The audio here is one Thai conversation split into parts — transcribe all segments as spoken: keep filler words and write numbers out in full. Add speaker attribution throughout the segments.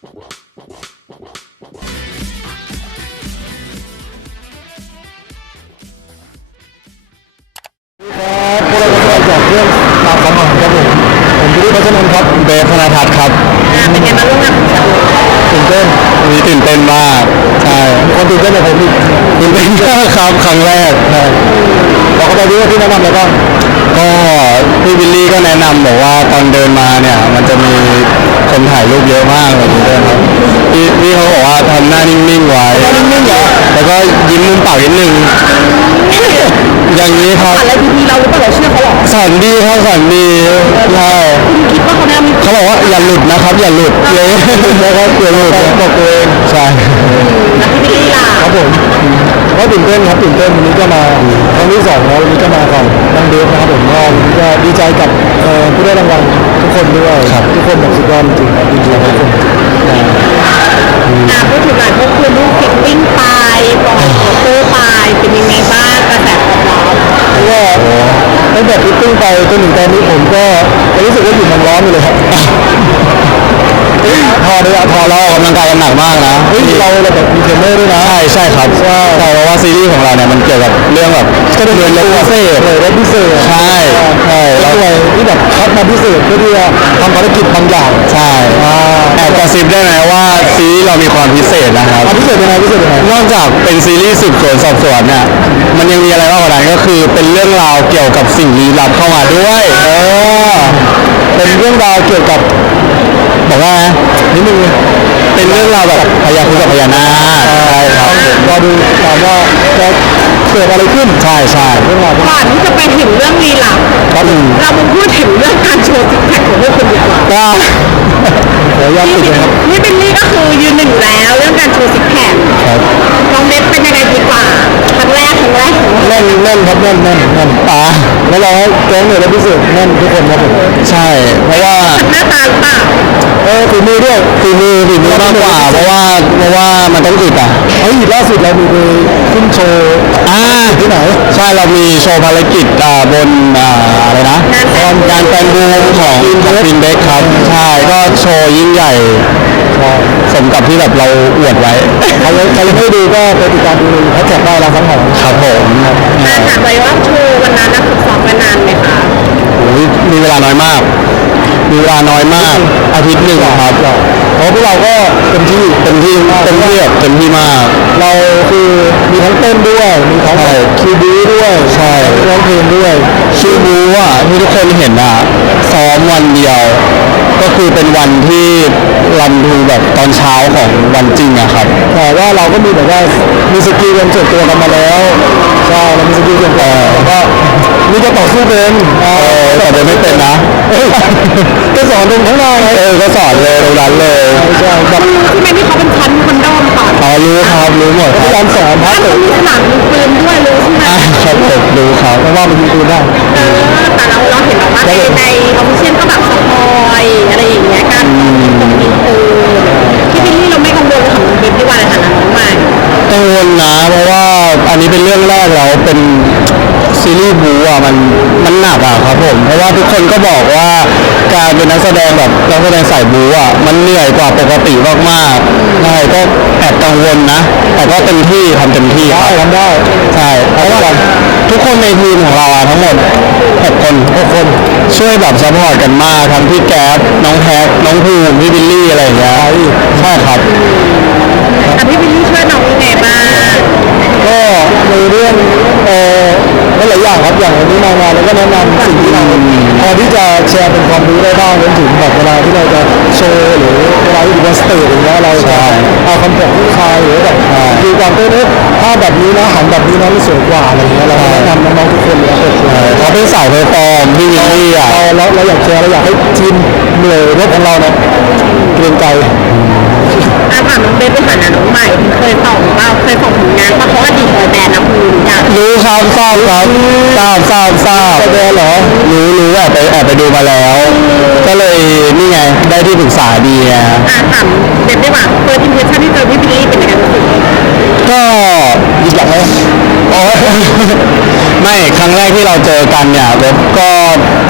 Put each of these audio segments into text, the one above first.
Speaker 1: พวกเราก็จากเรื่องราวของผมครับผมผมพิริพัชนันท์ครับเบสธนทัศน์ครับ
Speaker 2: เป็นไงมาร่วมงานกับเรา
Speaker 1: ตื่นเต้น
Speaker 3: มีตื่นเต้นมากใช่
Speaker 1: คนตื่นเต้นแบบผม
Speaker 3: ตื่นเต้นมากครับครั้งแรก
Speaker 1: ใช่บอกเขาไปดูว่าพี่แนะนำอะไรบ้าง
Speaker 3: ก็พี่บิลลี่ก็แนะนำบอกว่าตอนเดินมาเนี่ยมันจะมีคนถ่ายรูปเยอะมากเลยครับพี่พี่เขาบอกว่าทำหน้านิ่งๆไว้
Speaker 1: นิ่งๆเหรอ
Speaker 3: แล้วก็ยิ้มมุมปากนิดนึงอย่างนี้ครับ
Speaker 2: อะไรดีๆเราหรือเปล่าเราเชื่อเขาหรอ
Speaker 3: สอนดีครับสอนดีใช่
Speaker 2: คิดว่าเขาแนะนำ
Speaker 3: เขาบอกว่าอย่าหลุดนะครับอย่าหลุดเลยนะครับอย่าหลุด
Speaker 1: บอกตัวเอง
Speaker 3: ใช่
Speaker 2: แล้วพี่บิลลี่ล่ะ
Speaker 1: ครับผมก็ตื่นเต้นครับตื่นเต้นวันนี้ก็มาครั้งที่สองแล้ววันนี้ก็มาของนางเดฟนะครับผมก็ก็ดีใจกับผู้ได้รางวัลทุกคนด้วยทุกคนแบบสุดยอดจริงๆครับดีใจทุกคน
Speaker 2: อ่าพูดถึงหน่อยพวกคุณลูกฟิตติ้งไปปล่อยโฟโต้ไปเป็นยังไงบ้างกระแสตอบรับ
Speaker 1: ก็ตั้งแต่ฟิตติ้งไปจนถึงตอนนี้ผมก็รู้สึกว่าอยู่มันร้อนอยู่เลยครับ
Speaker 3: พอเลยพอเราออกกำลังกายกันหนักมากนะ
Speaker 1: เราแบบมีเทรนเนอร์ด้วยนะ
Speaker 3: ใช่ใช่ครับใช่เพราะว่าซีรีส์ของเราเนี่ยมันเกี่ยวกับเรื่องแบบ
Speaker 1: ก็เป็นเรื่องพิเศษเลยพิเศษ
Speaker 3: ใช่ใช่
Speaker 1: แล้วอะไรที่แบบคัดมาพิเศษเพื่อที่จะทำภารกิจบางอย่าง
Speaker 3: ใช่แอบกระซิบได้ไหมว่าซีรีส์เรามีความพิเศษนะครับ
Speaker 1: พิเศษยังไงพิเศษยังไง
Speaker 3: นอกจากเป็นซีรีส์สืบสวนสอบสวนเนี่ยมันยังมีอะไรมากกว่านั้นก็คือเป็นเรื่องราวเกี่ยวกับสิ่งลี้ลับเข้ามาด้วยเออ
Speaker 1: เป็นเรื่องราวเกี่ยวกับ
Speaker 3: บอกว่า
Speaker 1: นิดนึง
Speaker 3: เป็นเรื่องราวแบบพญาคุกับพญานาคใช่ครับ
Speaker 1: รอดูถามว่าจะเกิดอะไรขึ้น
Speaker 3: ใช่ใช่
Speaker 1: เรื่องราว
Speaker 2: ก่อนที่จะไปถึงเรื่องลี้ลับ
Speaker 1: ครับ
Speaker 2: เรามาพูดถึงเรื่องการโชว์ซิกแพคของพวกคุณดีกว่า
Speaker 1: ก็ขออนุญาตติดนะครับ
Speaker 2: พี่บิลลี่ก็คือยืนหนึ่งแล้วเรื่องการโชว์ซิกแพคน้องเบสเป็นยังไงดีกว่าครั้งแรกครั้งแรก
Speaker 1: แน่นแน่นครับแน่นแน่นแน่นตาแล้วเราแก๊งเนี่ยเราพิเศษแน่นทุกคนครับผม
Speaker 3: ใช่เพราะว่า
Speaker 2: หน้าตาหรือเปล่า
Speaker 1: เออฝีมือด้วย
Speaker 3: ฝีมือฝีมือมากกว่าเพราะว่าเพราะว่ามันต้องอึดอ่ะ
Speaker 1: เฮ้ยล่าสุดเรามีไปขึ้นโชว์
Speaker 3: อ่า
Speaker 1: ที่ไหน
Speaker 3: ใช่เรามีโชว์ภารกิจอ่าบนอ่าอะไรนะการแฟนบูมของฟินเบคครับใช่ก็โชว์ยิ่งใหญ่สมกับที่แบบเราอวดไว้
Speaker 1: ใครใครไม่ดูก็ไปติดตามดูแฮชแท็กได้เราทั้งหมด
Speaker 3: ครับผม
Speaker 2: ถามเลยว่าโชว์วันนั้นนักฝึกซ้อมกันนานไหมคะ
Speaker 3: โอ้ยมีเวลาน้อยมากมีเวลาน้อยมากอาทิตย์หนึ่งครับ
Speaker 1: เพราะพวกเราก็เต็มที่
Speaker 3: เต็มที่เต็มที่เต็มที่มาก
Speaker 1: เราคือมีทั้งเต้นด้วยมีทั้งคิวบูด้วย
Speaker 3: ใช่
Speaker 1: ร้องเพลงด้วย
Speaker 3: คิวบูอ่ะที่ทุกคนเห็นอ่ะซ้อมวันเดียวก็คือเป็นวันที่รันดูแบบตอนเช้าของวันจริงอะครับ
Speaker 1: แต่ว่าเราก็มีแบบว่ามีสกิลกันส่วนตัวกันมาแล้วใช่เรามีสกิลส่วนตัวแล้วก็มีจะต่อสู้เป็น
Speaker 3: เออแต่เดินไม่เป็นนะ
Speaker 1: ก็สอนตรงข้างหน้าไง
Speaker 3: เออก็สอนเลยตรงนั้นเลย
Speaker 1: ใช่
Speaker 2: แบบที่แม่ที่เขาเป็นชั้นคนดอมต่อ
Speaker 3: อ๋อรู้ครับรู้หมด
Speaker 1: ครับการสอน
Speaker 2: พักมีสนามมีปืนด้วยรู้ใช่ไหม
Speaker 3: ครับผมรู้ครับ
Speaker 1: เพราะว่ามันยิงปืนได้
Speaker 2: เออแต่เราเราเห็นแบบว่าในในออฟฟิเชียลก็แบบสปอยอะไรอย่างเงี้ยการยิงปืนยิงปืนที่ที่นี่เราไม่กังวลของน้องเบสที่ว่าในฐานะน้องใหม่
Speaker 3: กังวลนะเพราะว่าอันนี้เป็นเรื่องแรกแล้วเป็นซีรีส์บูอ่ะมันมันหนักอ่ะครับผมเพราะว่าทุกคนก็บอกว่าการเป็นนักแสดงแบบนักแสดงสายบูอ่ะมันเหนื่อยกว่าปกติมากๆใช่ก็แอบกังวลนะแต่ก็เต็มที่ทำเต็มที่
Speaker 1: ได้ทำได้
Speaker 3: ใช่เพราะว่าทุกคนในทีมของเราทั้งหมดหกคน
Speaker 1: หกคน
Speaker 3: ช่วยแบบซัพพอร์ตกันมากทั้งพี่แก๊ปน้องแท็กน้องภูมิพี่บิลลี่อะไรอย่างเงี้ยใช่ครับ
Speaker 2: อ่ะพี่บิลลี่ช่วยน้องยังไงบ้าง
Speaker 1: ก็ในเรื่องเอ่อหลายอย่างครับอย่างวันนี้มางานแล้วก็แนะนำสิ่งที่เราพอที่จะแชร์เป็นความรู้ได้บ้างรวมถึงแบบเวลาที่เราจะโชว์หรือเวลาที่อยู่บนสเตจอย่างเงี้ยเราจะเอาคำบอกลูกค้าหรือแบบดูความเต้นถ้าแบบนี้นะหันแบบนี้นะมันสวยกว่าอะไรเงี้ยเราแนะนำน้องๆทุกคนเลย
Speaker 3: เขาเป็นสาวเพอร์ฟอร์มพี่วิลลี่อ่ะ
Speaker 1: เราเราอยากแชร์เราอยากให้ทีมเหนื่อยรถของเราเนี่ยเกรงใจ
Speaker 2: อาถามน้องเบสเป็นฐานะน้องใหม่เคยส่องว่าเคยส่งผลงานเพราะเขาอดีตบอยแบนด์นะคุณอยาก
Speaker 3: รู้ครับทราบครับทราบทราบทราบ
Speaker 1: บอยแบนด์เหรอ
Speaker 3: รู้รู้แอบไปแอบไปดูมาแล้ว ก็เลยนี่ไงได้ที่ปรึกษาดีไง
Speaker 2: อาถามเบสได้ว่าเปิดอิมเพรสชั่นที่เจอพี่บิลลี่เป็นยังไงรู้สึก
Speaker 3: ก็
Speaker 1: ยิบหลังไหม
Speaker 3: อ๋อไม่ครั้งแรกที่เราเจอกันเนี่ยเบสก็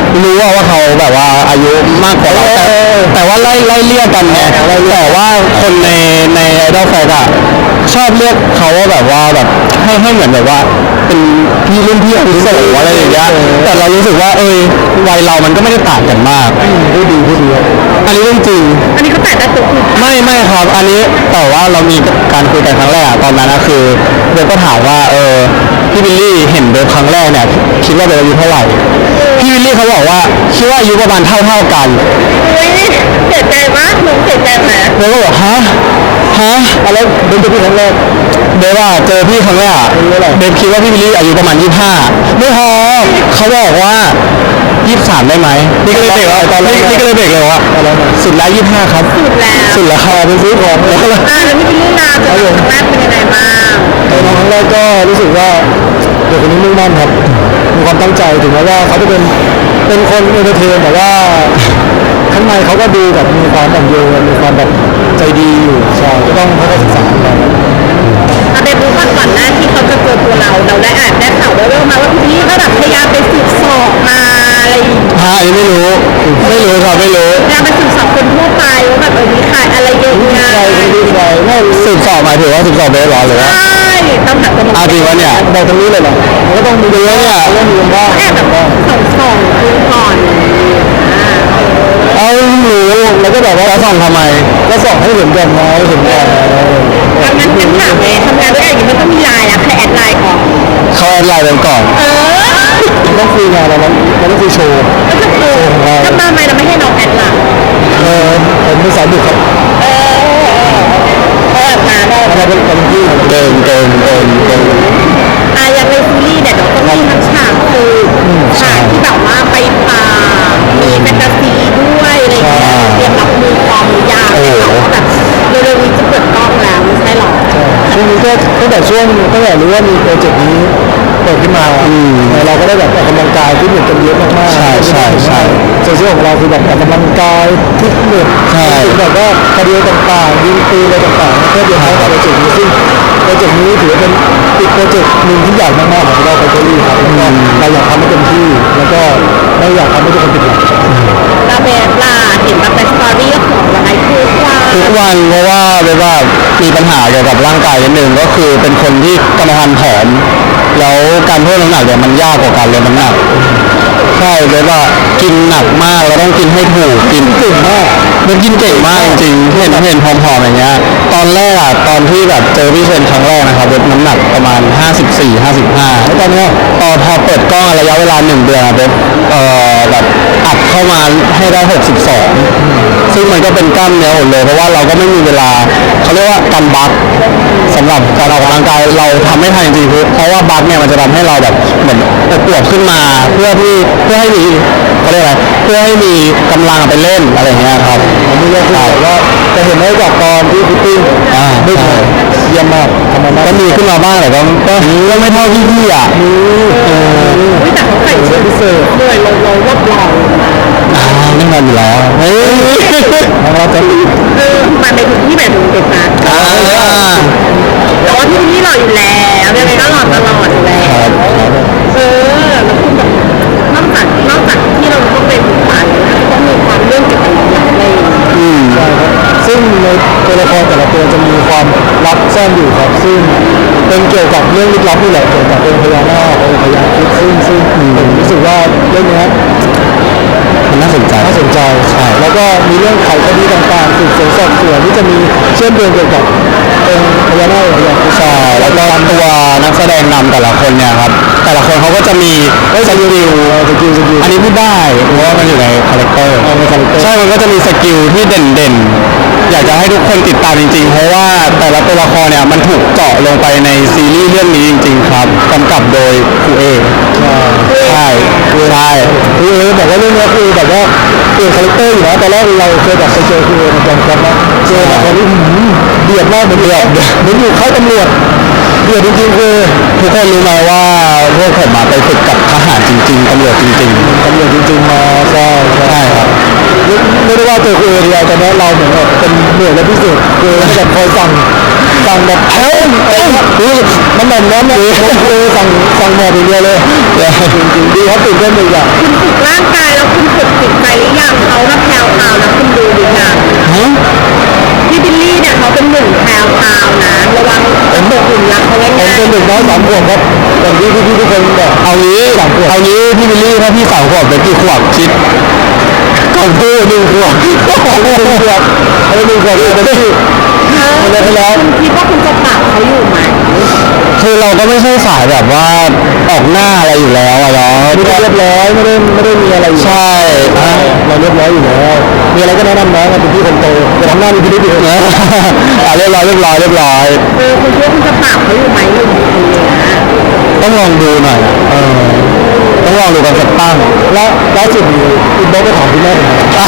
Speaker 3: รู้ว่าว่าเขาแบบว่าอายุมากกว่าเราแต่แต่ว่าไล่ไล่เรียกกันไงแต่ว่าคนในในไอดอลแฟกอะชอบเรียกเขาว่าแบบว่าแบบให้ให้เหมือนแบบว่าเป็นพี่รุ่นพี่อาวุโสอะไรอย่างเงี้ยแต่เรารู้สึกว่าเอ้ยวัยเรามันก็ไม่ได้ต่างกันมาก
Speaker 1: พูดดีพูดดี
Speaker 3: อันนี้เรื่องจริง
Speaker 2: อันนี้เขาแต่ได้ตัวคุณ
Speaker 3: ไม่ไม่ครับ อันนี้แต่ว่าเรามีการคุยกันครั้งแรกอะตอนนั้นนะคือเบลก็ถามว่าเออพี่บิลลี่เห็นเบลครั้งแรกเนี่ยคิดว่าเบลอายุเท่าไหร่พี่บิลลี่เขาบอกว่าคิดว่าอายุประมาณเท่าเท่าๆกัน
Speaker 2: อุ้ยเสียใจมากหนูเสียใจไหม
Speaker 3: เบลก็บอกฮะฮะ
Speaker 1: อะไรเป็นตัวพี่ครั้งแรก
Speaker 3: เบลว่าเจอพี่ครั้งแรกอะ
Speaker 1: อายุเท่าไหร่
Speaker 3: เบลคิดว่าพี่บิลลี่อายุประมาณยี่สิบห้าไม่พอเขาบอกว่ายี่สิบสามได้ไหมนี่ก็เลยเบรกว่านี่นี่ก็เลยเบรกเลยว่าสุดแล้วยี่สิบห้าครับ
Speaker 2: สุดแล้ว
Speaker 3: สุดแล้วครับ
Speaker 1: ไปซื้อของแล้ว
Speaker 2: อ่าแล้วพี่บิลลี่ลาเจอครั้งแรกเป็นยังไงบ้าง
Speaker 1: ตอนน้องครั้งแรกก็รู้สึกว่าเด็กคนนี้มุ่งมั่นครับมีความตั้งใจถึงแม้ว่าเขาจะเป็นเป็นคนเอนเตอร์เทนแต่ว่าข้างในเขาก็ดูแบบมีความอ่อนโยนมีความแบบใจดีอยู่ใช่ก็ต้องค่อยๆศึกษาไป
Speaker 2: อาเบนรู้ก่อนก่อนหน้าที่เขาจะเจอตัวเราเราได้อ่านได้ข่าวได้เรื่องมาว่าพี่บิลลี่ก็แบบพยายามไปสืบสอบมาอะไรอย่างเงี้ย
Speaker 3: ฮะอันนี้ไม่รู้ไม่รู้ครับไม่รู้
Speaker 2: พยายามไปสืบสอบคนทั่วไปว่าแบบเออมีขายอะไรยังไง
Speaker 1: ใครคนดีใครไม่รู้
Speaker 3: สืบสอบหมายถึงว่าสืบสอบเบสเหรอหรือว่า
Speaker 2: ใช่ต้องหาตัว
Speaker 3: อาจริงวะเนี่ย
Speaker 1: บอกตรงนี้เลยเหรอมันก็ต้องมีดูว่าเนี่ยเรื่องมีกันบ้าง
Speaker 2: แอบแบบส่องส่องๆดูก่อนอ่า
Speaker 3: เอารู้
Speaker 1: แล้วก็แบบว่า
Speaker 3: จะส่องทำไม
Speaker 1: ก็ส่องให้เห็นกันไหมเห็นกัน
Speaker 2: ทำงานกันถามเลยทำงานด้วยกันอย่างนี้มันต้องมีไลน์นะใครแอดไลน์ก่อน
Speaker 3: เขาแอดไลน์กันก่อน
Speaker 2: เออ
Speaker 1: มันต้องคุยงานเราแล้วมันต้องคุยโชว์
Speaker 2: ก็จะเออทำไมเราไม่ให้น้องแอดไลน์
Speaker 1: เออผมเป็นสายบุกครับ
Speaker 2: เออเออมาได้
Speaker 1: เราเป็นคนที่
Speaker 3: เกินเกินเกินเกิน
Speaker 2: อ่ะอย่างในซีรีส์เนี่ยเดี๋ยวต้องมีทั้งฉากคือฉากที่แบบว่าไปป่ามีแฟนตาซีด้วยอะไรอย่างเงี้ยเตรียมรับมือความยากแต่ว่าแบบเร็วๆนี้จะเปิดกล้องแล้วไม่ใช่หรอ
Speaker 1: ช่วงนี้ก็ตั้งแต่ช่วงตั้งแต่รู้ว่ามีโปรเจกต์นี้เปิดขึ้นมาเราก็ได้แบบออกกำลังกายที่เหมือนกันเยอะมากๆ
Speaker 3: ใช่ใช่ใช่
Speaker 1: โซเชียลของเราคือแบบออกกำลังกายฟิตเนส
Speaker 3: ใช่
Speaker 1: แบบว่าคาร์ดิโอต่างๆยิงปืนอะไรต่างๆเพื่อเดียวกันกับโปรเจกต์นี้ซึ่งโปรเจกต์นี้ถือว่าเป็นอีกโปรเจกต์หนึ่งที่ใหญ่มากๆของเราไบเกอรี่ครับแล้วก็เราอยากทำให้เต็มที่แล้วก็ไม่อยากทำให้ทุกคนผิดหวัง
Speaker 2: ลาเบสลาเห็นแบบในสตอรี่ก็ของอะไรทุกวัน
Speaker 3: ทุกวันเพราะว่าเบสว่ามีปัญหาเกี่ยวกับร่างกายนิดนึงก็คือเป็นคนที่กรรมพันธุ์ผอมแล้วการเพิ่มน้ำหนักเนี่ยมันยากกว่าการลดน้ำหนักใช่เบสว่ากินหนักมากเราต้องกินให้ถูกกินเก่งมากมันกินเก่งมากจริงๆเห็นเห็นผอมๆอย่างเงี้ยตอนแรกอะตอนที่แบบเจอพี่เชนครั้งแรกนะครับเบสน้ำหนักประมาณห้าสิบสี่ ห้าสิบห้าแล้วตอนเนี้ยพอพอเปิดกล้องระยะเวลาหนึ่งเดือนอะเบสเอ่อแบบอัดเข้ามาให้ได้หกสิบสองซึ่งมันก็เป็นกล้ามเนื้อหมดเลยเพราะว่าเราก็ไม่มีเวลาเขาเรียกว่าการบัฟสำหรับการออกกำลังกายเราทำไม่ทันจริงๆเพราะว่าบัฟเนี่ยมันจะทำให้เราแบบเหมือนอวบขึ้นมาเพื่อที่เพื่อให้มีเขาเรียกอะไรเพื่อให้มีกำลังไปเล่นอะไรอย่างเงี้ยครับ
Speaker 1: ผมนี่ก็คือแบบว่าจะเห็นได้จากตอนที่พิตตี้
Speaker 3: อ่า
Speaker 1: ไม่ใช่เยี่ยมมากทำมา
Speaker 3: ก็มีขึ้นมาบ้างแต่ก็ก็ก็ไม่เท่าพี่ๆอ่ะ
Speaker 1: นี่เออ
Speaker 2: อุ้ยแต่เขาใส่ชุด
Speaker 1: พิเศษ
Speaker 2: เหนื่อยลงลงวับเรา
Speaker 3: อ่าไม่มาอยู่แล้วเฮ้ย
Speaker 1: เราจะ
Speaker 2: เออมันเป็นที่แบบเด็กนะ
Speaker 3: อ่า
Speaker 2: แต่ว่าที่นี่หล่ออยู่แล้วยังไงก็หล่อตลอดอยู่แล้ว
Speaker 3: ครับ
Speaker 2: เออแล้วคุณแบบนอกจากนอกจากที่เราต้องเป็นผู้ป่าแล้วต้องมีความเรื่องเกี่ยวกับอะไร
Speaker 3: อืม
Speaker 1: ใช่ครับซึ่งในตัวละครแต่ละตัวจะมีความลับซ่อนอยู่ครับ ซึ่งเป็นเกี่ยวกับเรื่องลึกลับนี่แหละเกี่ยวกับองค์พญานาคองค์พญาครุฑซึ่งซึ่งผมรู้สึกว่าเรื่องเนี้ย
Speaker 3: มันน่าสนใจ
Speaker 1: น่าสนใจใช่แล้วก็มีเรื่องไขคดีต่างๆสืบสวนสอบสวนที่จะมีเชื่อมโยงเกี่ยวกับองค์พญานาคองค์พญาครุฑ
Speaker 3: ใช่แล้วก็ตัวนักแสดงนำแต่ละคนเนี่ยครับแต่ละคนเขาก็จะมีสกิล
Speaker 1: สกิลสกิล
Speaker 3: อันนี้พูดได้เพราะว่ามันอยู่ในคาแรคเตอร์
Speaker 1: เอาในคาแรคเตอร์
Speaker 3: ใช่มันก็จะมีสกิลที่เด่นๆ อยากจะให้ทุกคนติดตามจริงๆ เพราะว่าแต่ละตัวละครเนี่ยมันถูกเจาะลงไปในซีรีส์เรื่องนี้จริง ๆ ครับกำกับโดยครูเอใช่ใช่
Speaker 1: คือเอบอกว่าเรื่องนี้คือแบบว่าเปลี่ยนคาแรคเตอร์อยู่นะตอนแรกเราเคยแบบไปเจอคือเอในกองทัพนะเจอแบบคนที่หืมเดือดมากเหมือนเดือดเหมือนอยู่ค่ายตำรวจเดือดจริงๆคือ
Speaker 3: ทุกคนรู้ไหมว่าพวกผมมาไปฝึกกับทหารจริงๆตำรวจจริง
Speaker 1: ตำรวจจริงๆมาใช่
Speaker 3: ๆ ใช่ครับ
Speaker 1: ไม่ได้ว่าเจอคือเอเดียแต่เนี้ยเราเหมือนแบบเป็นหน่วยและพิเศษคือแบบคอยสั่งสั่งแบบเอ้าเอ้าคือมันแบบนั้นเลยผมคือสั่งสั่งหมดอย่างเดียวเลยจริงๆดีครับตื่นเต้นดีอ่ะ
Speaker 2: คุณฝึกร่างกายแล้วคุณฝึกจิตใจหรือยังเขาถ้าแพลวพราวนะคุณดูหรือยังพี่บิลลี่เนี่ยเขาเป็นหนึ่งแพลวพราวนะระวังผมตกหลุมรักเขาไว้
Speaker 1: ผม
Speaker 2: ง่าย
Speaker 1: เป็นหนึ่งน้อยสามขวบครับอย่างที่พี่ๆทุกคนบอก
Speaker 3: เอางี้เอางี้พี่บิลลี่ถ้าพี่สาวขวบเป็นกี่ขวบคิด
Speaker 1: ก่อนพี่หนึ่งขวบหนึ่งขวบอะไรหนึ่งขวบเป็นพี่มันได้ไปแล้ว
Speaker 2: คุณคิดว่าคุณจะปรับเขาอยู่ไหม
Speaker 3: คือเราก็ไม่ใช่สายแบบว่าออกหน้าอะไรอยู่แล้วอะเนาะ
Speaker 1: ไม่ได้เรียบร้อยไม่ได้ไม่ได้มีอะไรอยู่
Speaker 3: ใช่
Speaker 1: เราเรียบร้อยอยู่แล้วมีอะไรก็แนะนำน้องกันเป็นพี่คนโตแต่ทำหน้ามีพี่ได้ดี
Speaker 3: เนอะอ่ะเรียบร้อยเรียบร้อยเรียบร้อย
Speaker 2: เออคุณคิดว่าคุณจะปรับเขาอยู่ไหมหนึ่งปีนะ
Speaker 3: ต้องลองดูหน่อยเออต้องลองดูกันสักตั้ง
Speaker 1: แล้วล่าสุดอินบ็อกซ์ไปถามคุณแม่ผม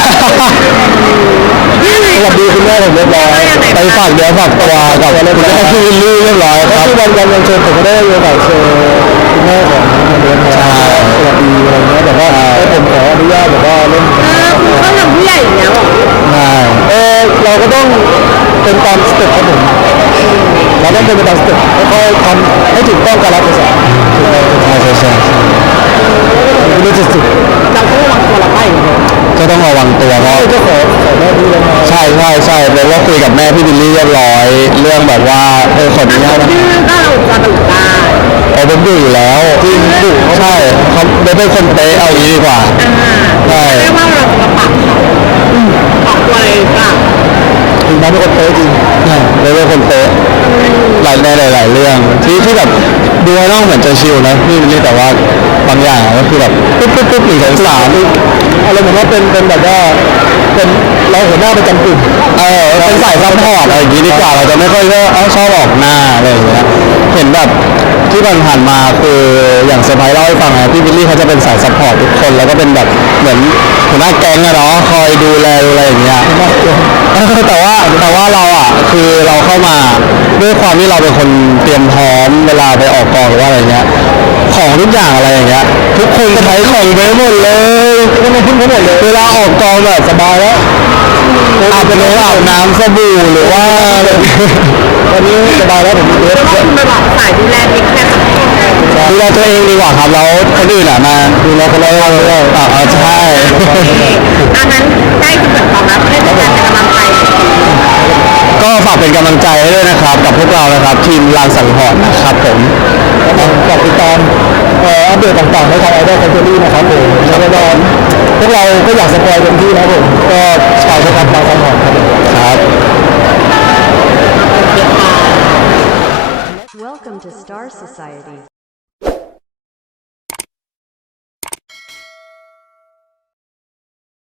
Speaker 1: สวัสดีคุณแม่ผมเรียบร้อย
Speaker 3: ไปฝากเดี๋ยวฝากตัวกับคุณแม่พี่วิลลี่เรียบร้อยค
Speaker 1: ก็
Speaker 3: รับ
Speaker 1: คือวันวันวันเชิญผมก็ได้มีโอกาสเชิญคุณแม่ของเดือนมาสวัสดีอะไรเงี้ยแต่ว่าผมขออนุญาตแบบว่าเล่น
Speaker 2: เออคุณเข้าทางผู้ใหญ่อย่างเงี้ยหรอ
Speaker 3: ใช่
Speaker 1: เออเราก็ต้องเป็นตามสเต็ปครับผมเราต้องเป็นไปตามสเต็ปค่อยๆทำให้ถูกต้องกาลเทศะ
Speaker 3: ใช่ใช่ใช่
Speaker 1: ไม่รู้จะสุด
Speaker 2: เราต้องระวังตัวเราไป
Speaker 3: ก็ต้องระวังตัวเพราะ
Speaker 1: ก็ขอขอแม่พี่แล้วนะ
Speaker 3: ใช่ใช่ใช่เพราะว่าคุยกับแม่พี่บิลลี่เรียบร้อย เรื่องแบบว่าเออขออนุญาตนะ
Speaker 2: ดื้อก็เราจะดุได้
Speaker 3: เขาเป็นดุอยู่แล้วจริงดุใช่เขาเป็นคนเป๊ะเอาอย่างนี้ดีกว่า
Speaker 2: อ่าไม่ว่าเราจะมาปรับเขาออกตัวอะไรหรือเปล่า
Speaker 1: ถึงแม้เป็นคนเป๊ะจริง
Speaker 3: ใช่เป็นคนเป๊ะหลายในหลาย ๆ เรื่องที่ที่แบบดูภายนอกเหมือนจะชิลนะพี่บิลลี่แต่ว่าบางอย่างก็คือแบบปุ๊บปุ๊บปุ๊บหนึ่งสองสาม
Speaker 1: อะไรเหมือนว่าเป็นเป็นแบบว่าเป็นเราหัวหน้าประจำกลุ่ม
Speaker 3: เออเป็นสายซัพพอร์ตอะไรอย่างนี้ดีกว่าเราจะไม่ค่อยว่าเอ้าชอบออกหน้าอะไรอย่างเงี้ยเห็นแบบที่ผ่านๆมาคืออย่างเซอร์ไพรส์เล่าให้ฟังนะพี่บิลลี่เขาจะเป็นสายซัพพอร์ตทุกคนแล้วก็เป็นแบบเหมือนหัวหน้าแก๊งอะเนาะคอยดูแลดูอะไรอย่างเงี้ย
Speaker 1: มากเกิน
Speaker 3: เออแต่ว่าแต่ว่าเราอ่ะคือเราเข้ามาด้วยความที่เราเป็นคนเตรียมพร้อมเวลาไปออกกองหรือว่าอะไรเงี้ยของทุกอย่างอะไรอย่างเงี้ยทุกคนใช้ของไปหมดเลยก็ไม่พึ่งเขาหมดเลยเวลาออกกองแบบสบายแล้วอาบน้ำอาบน้ำสบู่หรือว่าอะไร
Speaker 1: วันนี้สบายแล้วผมมีเย
Speaker 2: เพ
Speaker 1: อะ
Speaker 2: ราะว่าคุณมาบอกสายดูแลเด็กแค่สังคม
Speaker 3: ดูแลตัวเองดีกว่าครับแล้วคนอื่นอ่ะมาดูแลคนละเรื่องด้วยอ่าใช่
Speaker 2: อันนั้นใกล้จะเปิดกองแล้วให้เป็นการเป็นกำลังใจ
Speaker 3: ก็ฝากเป็นกำลังใจให้ด้วยนะครับกับพวกเรานะครับทีมลานสังหรณ์นะครับผม
Speaker 1: ฝากติดตามเอ่ออัปเดตต่างๆในทางไอดอลแฟนเจอรี่นะครับผมแล้วก็พวกเราก็อยากสปอยเต็มที่นะผมก็ชาวสกัดบางสังหรณ์ครับ
Speaker 3: ครับ
Speaker 4: Welcome to Star Society.